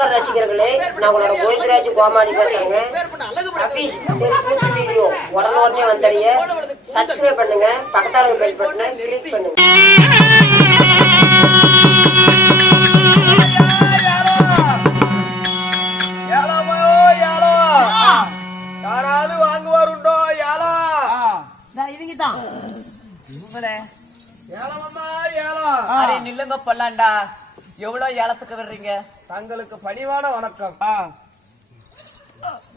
நமஸ்கார் ரசிகர்களே நான் உங்களோட கோவிந்தராஜ் கோமாளி பேசுறேங்க. அபீஸ் தெருக்கூத்து வீடியோ உடனே வந்தடைய சப்ஸ்கிரைப் பண்ணுங்க பக்கத்தால பெல் பட்டனை கிளிக் பண்ணுங்க. ஏலமோ ஏலோ யாராவது வாங்குவார் உண்டோ ஏலா இவங்களே ஏலமம்மா ஏலம் அரே நில்லுங்க பல்லாண்டா. எவ்வளவு ஏலத்துக்கு வர்றீங்க தங்களுக்கு பணிவான வணக்கம்.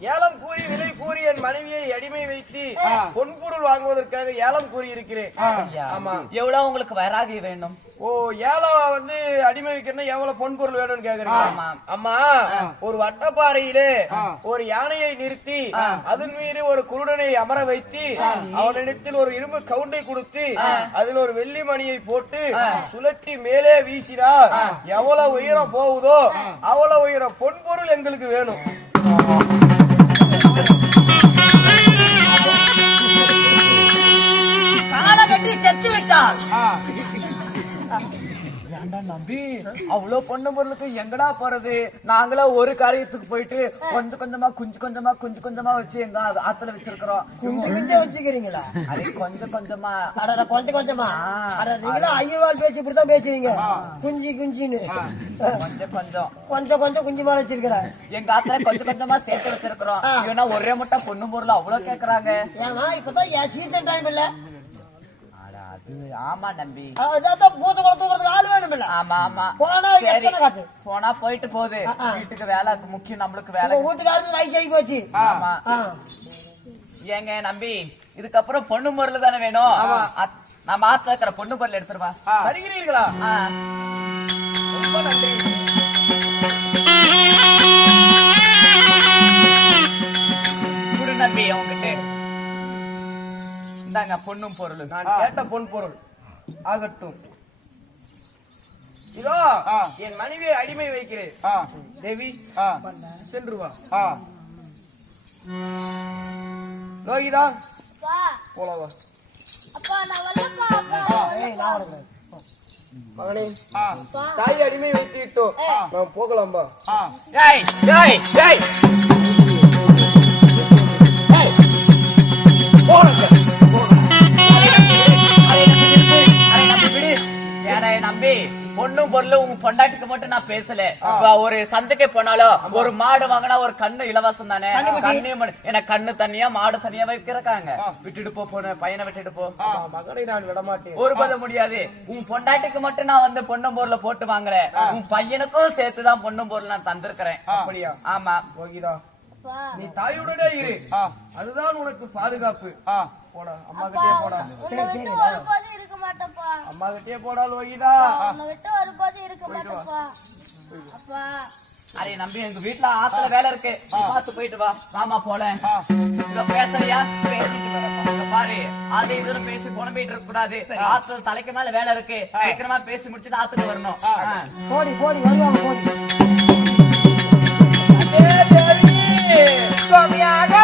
ஏலம் கூறி விலை கூறி என் மனைவியை அடிமை வைத்து வாங்குவதற்காக ஏலம் கூறி இருக்கிறேன் ஐயா, ஆமா. எவ்வளவு உங்களுக்கு வராகி வேணும் ஓ ஏலம் வந்து அடிமை வைக்கணும்னா எவ்வளவு பொன்பொருள் வேணும்னு கேக்குறீங்க? ஆமா. அம்மா ஒரு வட்டப்பாறையிலே ஒரு யானையை நிறுத்தி அதன் மீது ஒரு குருடனை அமர வைத்து அவனிடத்தில் ஒரு இரும்பு கவுண்டை கொடுத்து அதில் ஒரு வெள்ளி மணியை போட்டு சுழற்றி மேலே வீசினால் எவ்வளவு உயரம் போகுதோ அவ்வளவு உயரம் பொன்பொருள் எங்களுக்கு வேணும். விட்டால் நம்பி? அவ்வளவு பொண்ணு பொருளுக்கு எங்கடா போறது? நாங்களே ஒரு காரியத்துக்கு போயிட்டு கொஞ்சம் கொஞ்சமா குஞ்சு கொஞ்சமா குஞ்சு கொஞ்சமா வச்சு எங்க ஆத்துல வச்சிருக்கிறோம். குஞ்சு குஞ்சு வச்சுக்கிறீங்களா? அது கொஞ்சம் கொஞ்சமா. அட கொஞ்சம் கொஞ்சமா. அட நீங்களும் ஐயர்வாள் பேச்சு இப்படித்தான் பேசுவீங்க. குஞ்சு குஞ்சின்னு. கொஞ்சம் கொஞ்சம். கொஞ்சம் கொஞ்சம் குஞ்சு மேல வச்சிருக்கிறேன். எங்க ஆத்துல கொஞ்சம் கொஞ்சமா சேர்த்து வச்சிருக்கிறோம். இவனா ஒரே முட்டை பொண்ணு பொருள் அவ்வளவு கேக்குறாங்க. ஏன்னா இப்பதான் சீசன் டைம் இல்ல. ஆமா நம்பி அதான் பூத்த குளம் தூக்குறதுக்கு ஆள் வேணும் இல்ல ஆமா ஆமா. போனா எத்தனை காசு? போனா போயிட்டு போகுது. வீட்டுக்கு வேலை முக்கியம் நம்மளுக்கு வேலை. வீட்டுக்காரருக்கு வயசு ஆகி போச்சு. ஆமா. ஏங்க நம்பி இதுக்கப்புறம் பொண்ணு பொருள் தானே வேணும்? நம்ம ஆத்துல இருக்கிற பொண்ணு பொருள் எடுத்துருவா வருகிறீர்களா ரொம்ப நன்றி. நம்பி அவங்கிட்ட இந்தாங்க பொண்ணும் பொருள் நான் கேட்ட பொன் பொருள். ஆகட்டும். இதோ என் மனைவியை அடிமை வைக்கிறேன். தேவி சென்று வா. லோகிதா அப்பா. போல வா. அப்பா நான் வரலப்பா அப்பா ஏய், நான் வரேன். மகனே தாய் அடிமை வைத்து விட்டோம் நாம் போகலாம்பா. பொண்ணும் பொருளும் உங்க பொண்டாட்டிக்கு மட்டும் நான் பேசல ஒரு சந்தைக்கு போனாலும் ஒரு மாடு வாங்கினா ஒரு கண்ணு இலவசம் தானே கண்ணு எனக்கு கண்ணு தனியா மாடு தனியா வைக்கிறக்காங்க விட்டுட்டு போ பொண்ணு பையனை விட்டுட்டு போ நான் விடமாட்டேன் ஒரு பத முடியாது உன் பொண்டாட்டிக்கு மட்டும் நான் வந்து பொண்ணும் பொருளை போட்டு வாங்கல உன் பையனுக்கும் சேர்த்துதான் பொண்ணும் பொருள் நான் தந்திருக்கிறேன் அப்படியா? ஆமா. அப்பா நீ தாயுடனே இரு. அதுதான் உனக்கு பாதுகாப்பு. போடா அம்மா கிட்டே போடா. இருக்க அம்மா கிட்டே போடா லோகிதா. உன்னை விட்டு ஒருபோதும் இருக்க மாட்டேன்ப்பா. அப்பா. அரே நம்பி எங்க வீட்டுல ஆத்துல வேலை இருக்கு. நீ பார்த்து போயிட்டு வா. வாமா போல இங்க பேசலையா பேசிட்டு வரப்பா பாரு அது இதுல பேசி புலம்பிட்டு இருக்க கூடாது. ஆத்துல தலைக்கு மேல வேலை இருக்கு. சீக்கிரமா பேசி முடிச்சுட்டு ஆத்துக்கு வரணும். போடி போடி வருவாங்க போடி. சுவாமியாகாத காலம்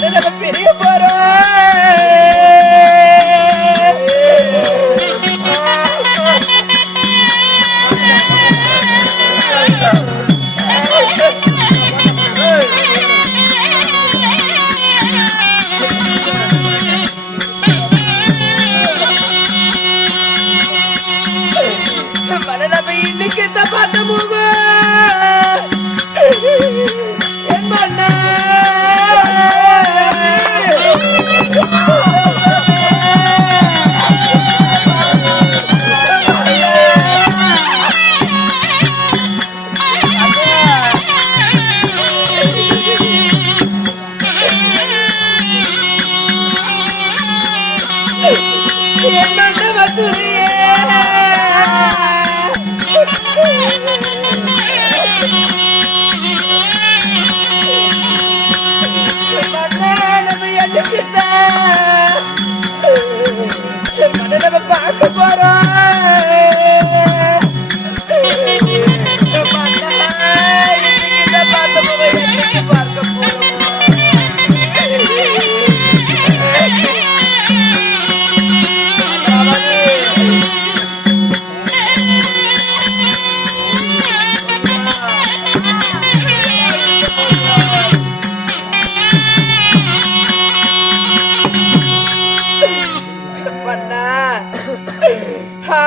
வந்து நம்ம பிரிய போறோம் மன நம்ம இன்னைக்கு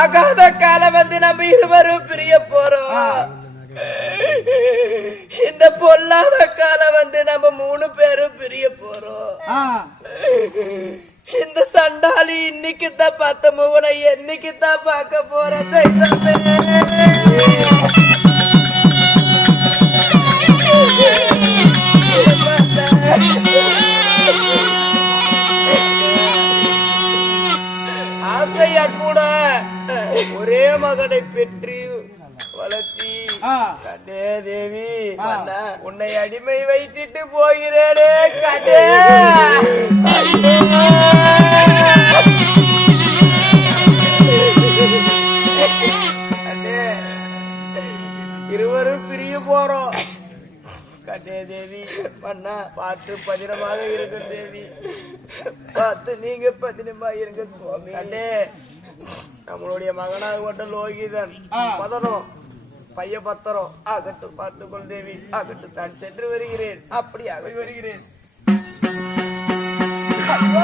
ஆகாத காலம் வந்து நம்ம இருவரும் பிரிய போறோம். இந்த பொல்லாத காலம் வந்து நம்ம மூணு பேரும் பிரிய போறோம். இந்த சண்டாளி இன்னைக்கு தான் பார்த்த முகனை என்னைக்கு தான் பார்க்க போற ஒரே மகனை பெற்று வளர்த்தி கண்டே தேவி உன்னை அடிமை வைத்திட்டு போகிறேனே கண்டே இருவரும் பிரிய போறோம். கண்டே தேவி பண்ணா பார்த்து பத்திரமாக இருங்க தேவி. பார்த்து நீங்க பத்திரமா இருங்க சுவாமி. கண்டே நம்மளுடைய மகனாக கொண்ட லோகிதன். பதனம் பைய பத்திரம் ஆகட்டும் பார்த்துக்கொள் தேவி ஆகட்டும் நான் சென்று வருகிறேன். அப்படியாக வருகிறேன். ஐயோ,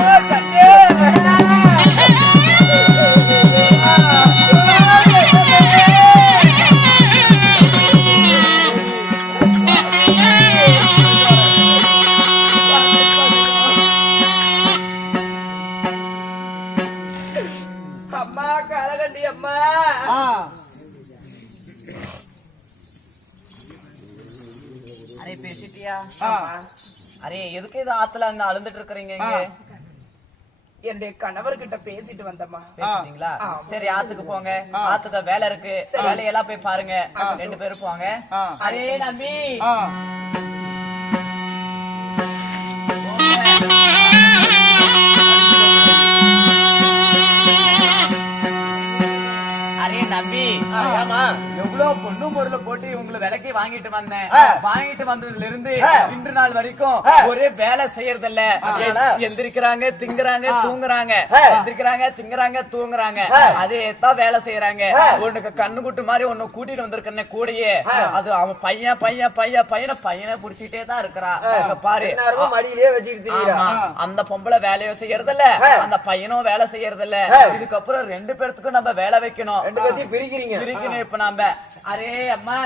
அம்மா. அரே பேசிட்டியா? அரே எதுக்கு இது ஆத்துல அங்க அழுந்துட்டு இருக்கிறீங்க இங்க? என்னுடைய கணவர்கிட்ட பேசிட்டு வந்தம்மா. பேசிட்டீங்களா? சரி ஆத்துக்கு போங்க. ஆத்துக்கு வேலை இருக்கு. வேலையெல்லாம் போய் பாருங்க. ரெண்டு பேரும் போங்க. அரே நம்பி. எவ்வளவு பொண்ணு பொருளை போட்டு உங்களை விலைக்கு வாங்கிட்டு வந்தேன். வாங்கிட்டு வந்ததுல இருந்து இன்று நாள் வரைக்கும் ஒரே வேலை செய்யறதில்ல. எந்திரிக்கிறாங்க திங்குறாங்க தூங்குறாங்க. எந்திரிக்கிறாங்க திங்குறாங்க தூங்குறாங்க. அதே தான் வேலை செய்யறாங்க. உனக்கு கண்ணு குட்டு மாதிரி ஒண்ணு கூட்டிட்டு வந்திருக்கேன் கூடயே. அது அவன் பையன் பையன் பையன் பையனை பையனை புடிச்சிட்டே தான் இருக்கிறான் பாரு. அந்த பொம்பளை வேலையும் செய்யறது இல்ல அந்த பையனும் வேலை செய்யறது இல்ல இதுக்கப்புறம் ரெண்டு பேர்த்துக்கும் நம்ம வேலை வைக்கணும். பேத்தையும் பிரிக்கிறீங்க. பிரிக்கணும் இப்ப நாம. அரே அம்மா.